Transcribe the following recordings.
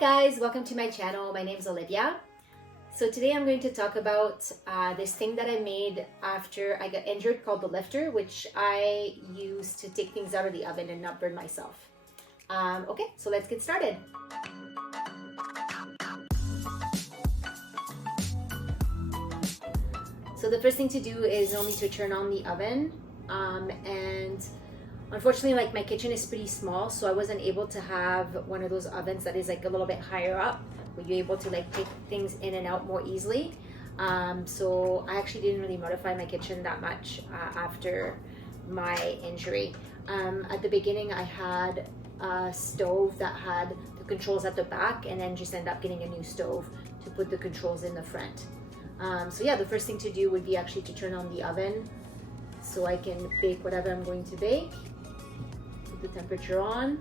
Hi guys, welcome to my channel. My name is Olivia. So today I'm going to talk about this thing that I made after I got injured called the lifter, which I use to take things out of the oven and not burn myself. Okay, so let's get started. So the first thing to do is only to turn on the oven, and unfortunately, like my kitchen is pretty small, so I wasn't able to have one of those ovens that is like a little bit higher up, where you're able to like take things in and out more easily. So I actually didn't really modify my kitchen that much after my injury. At the beginning, I had a stove that had the controls at the back, and then just end up getting a new stove to put the controls in the front. So yeah, the first thing to do would be actually to turn on the oven so I can bake whatever I'm going to bake. Put the temperature on.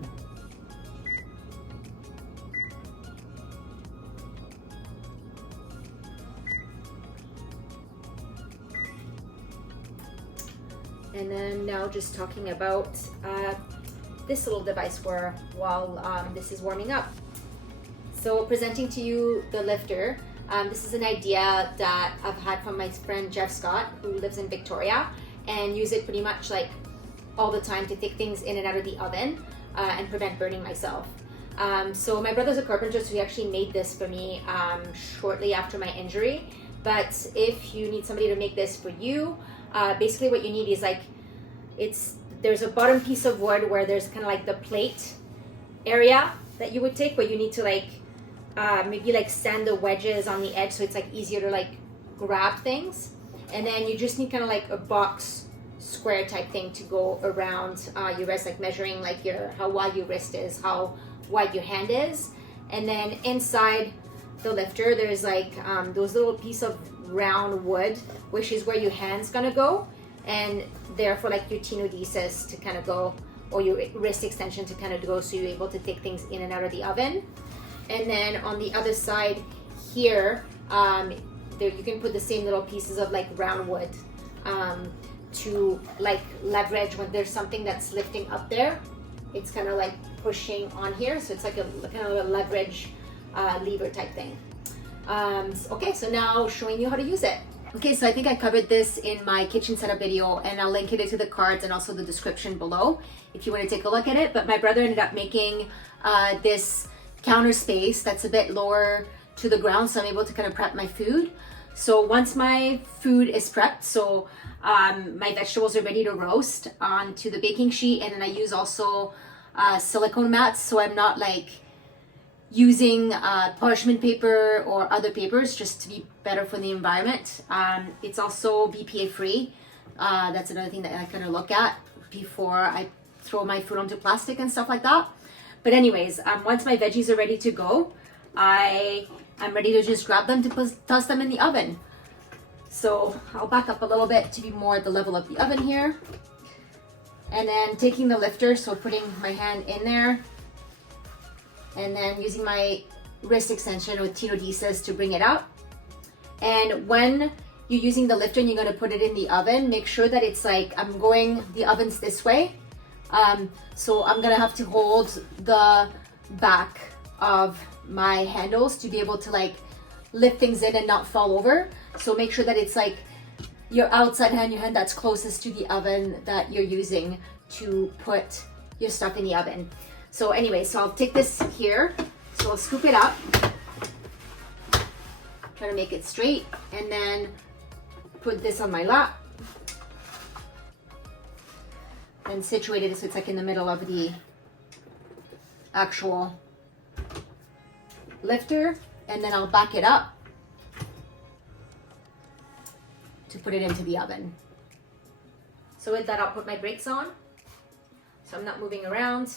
And then now just talking about this little device while this is warming up. So presenting to you the lifter. This is an idea that I've had from my friend Jeff Scott, who lives in Victoria, and use it pretty much like all the time to take things in and out of the oven and prevent burning myself. So my brother's a carpenter, so he actually made this for me shortly after my injury. But if you need somebody to make this for you, basically what you need is like, there's a bottom piece of wood where there's kind of like the plate area that you would take, where you need to like maybe like sand the wedges on the edge so it's like easier to like grab things. And then you just need kind of like a box square type thing to go around your wrist, like measuring like how wide your wrist is, how wide your hand is. And then inside the lifter there's like those little piece of round wood, which is where your hand's gonna go, and therefore like your tenodesis to kind of go, or your wrist extension to kind of go, so you're able to take things in and out of the oven. And then on the other side here, there you can put the same little pieces of like round wood to like leverage when there's something that's lifting up there. It's kind of like pushing on here, so it's like a kind of a leverage lever type thing. Okay, so now showing you how to use it. Okay, so I think I covered this in my kitchen setup video, and I'll link it to the cards and also the description below if you want to take a look at it. But my brother ended up making this counter space that's a bit lower to the ground, so I'm able to kind of prep my food. So once my food is prepped, so my vegetables are ready to roast onto the baking sheet, and then I use also silicone mats, so I'm not like using parchment paper or other papers, just to be better for the environment. It's also BPA free. That's another thing that I kind of look at before I throw my food onto plastic and stuff like that. But anyways, once my veggies are ready to go, I'm ready to just grab them to toss them in the oven. So I'll back up a little bit to be more at the level of the oven here. And then taking the lifter, so putting my hand in there, and then using my wrist extension with tenodesis to bring it up. And when you're using the lifter and you're gonna put it in the oven, make sure that it's like, the oven's this way. So I'm gonna have to hold the back of my handles to be able to like lift things in and not fall over. So make sure that it's like your outside hand, your hand that's closest to the oven that you're using to put your stuff in the oven. So anyway, so I'll take this here, so I'll scoop it up, try to make it straight, and then put this on my lap and situate it so it's like in the middle of the actual lifter, and then I'll back it up to put it into the oven. So with that, I'll put my brakes on, so I'm not moving around.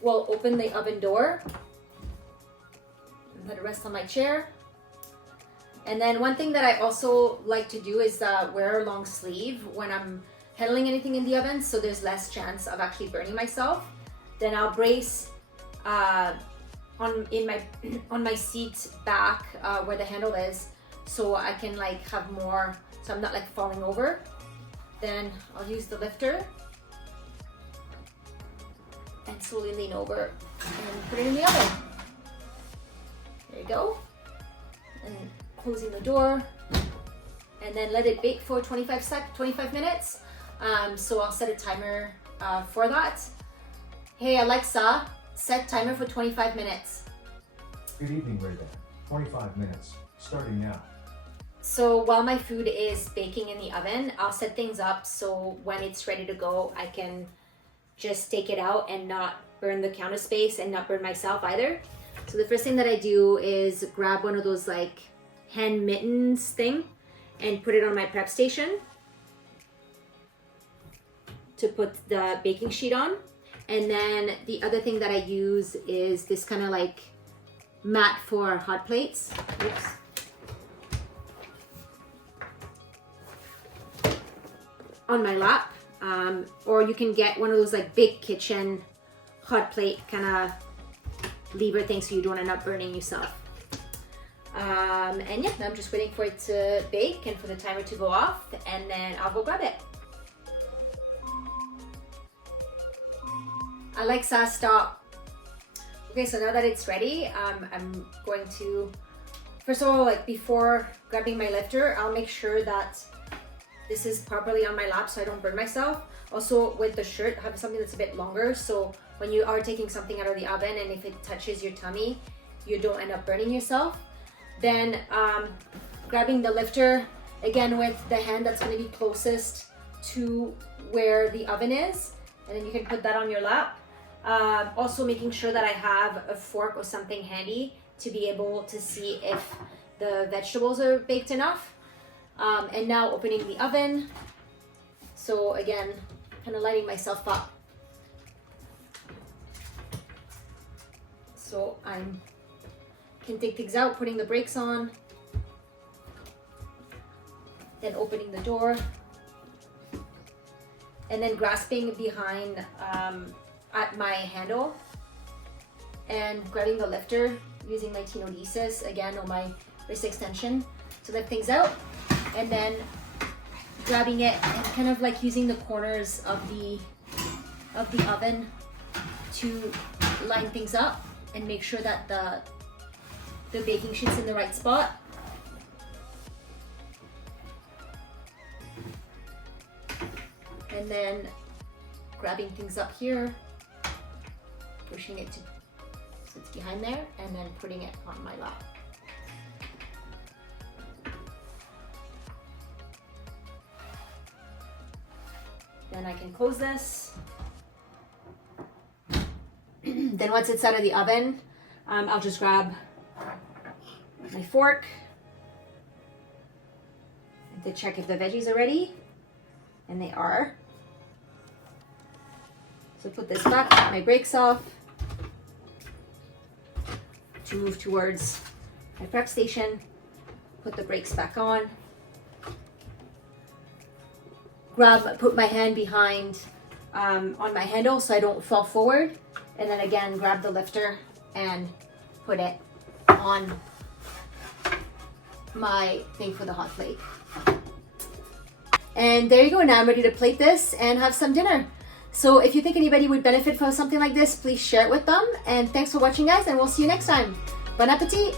We'll open the oven door and let it rest on my chair. And then one thing that I also like to do is wear a long sleeve when I'm handling anything in the oven, so there's less chance of actually burning myself. Then I'll brace on my seat back where the handle is, so I can like have more, so I'm not like falling over. Then I'll use the lifter and slowly lean over and put it in the oven. There you go. And closing the door, and then let it bake for 25 minutes. So I'll set a timer for that. Hey Alexa, set timer for 25 minutes. Good evening, Ray-Ban. 25 minutes, starting now. So while my food is baking in the oven, I'll set things up so when it's ready to go, I can just take it out and not burn the counter space and not burn myself either. So the first thing that I do is grab one of those like hand mittens thing and put it on my prep station to put the baking sheet on. And then the other thing that I use is this kind of like mat for hot plates. Oops. On my lap, or you can get one of those like big kitchen hot plate kind of lever thing so you don't end up burning yourself. And yeah, I'm just waiting for it to bake and for the timer to go off, and then I'll go grab it. Alexa, stop. Okay, so now that it's ready, I'm going to, first of all, like before grabbing my lifter, I'll make sure that this is properly on my lap so I don't burn myself. Also with the shirt, have something that's a bit longer so when you are taking something out of the oven and if it touches your tummy, you don't end up burning yourself. Then grabbing the lifter, again with the hand that's going to be closest to where the oven is, and then you can put that on your lap. Also making sure that I have a fork or something handy to be able to see if the vegetables are baked enough. And now opening the oven. So again, kind of lighting myself up. So I can take things out, putting the brakes on, then opening the door, and then grasping behind at my handle and grabbing the lifter using my tenodesis, again on my wrist extension to lift things out, and then grabbing it and kind of like using the corners of the oven to line things up and make sure that the baking sheet's in the right spot. And then grabbing things up here, pushing it to so it's behind there, and then putting it on my lap. Then I can close this. Then once it's out of the oven, I'll just grab my fork to check if the veggies are ready, and they are. So put this back, put my brakes off, to move towards my prep station, put the brakes back on, put my hand behind on my handle so I don't fall forward, and then again grab the lifter and put it on my thing for the hot plate. And there you go. Now I'm ready to plate this and have some dinner. So if you think anybody would benefit from something like this, please share it with them. And thanks for watching, guys, and we'll see you next time. Bon appetit!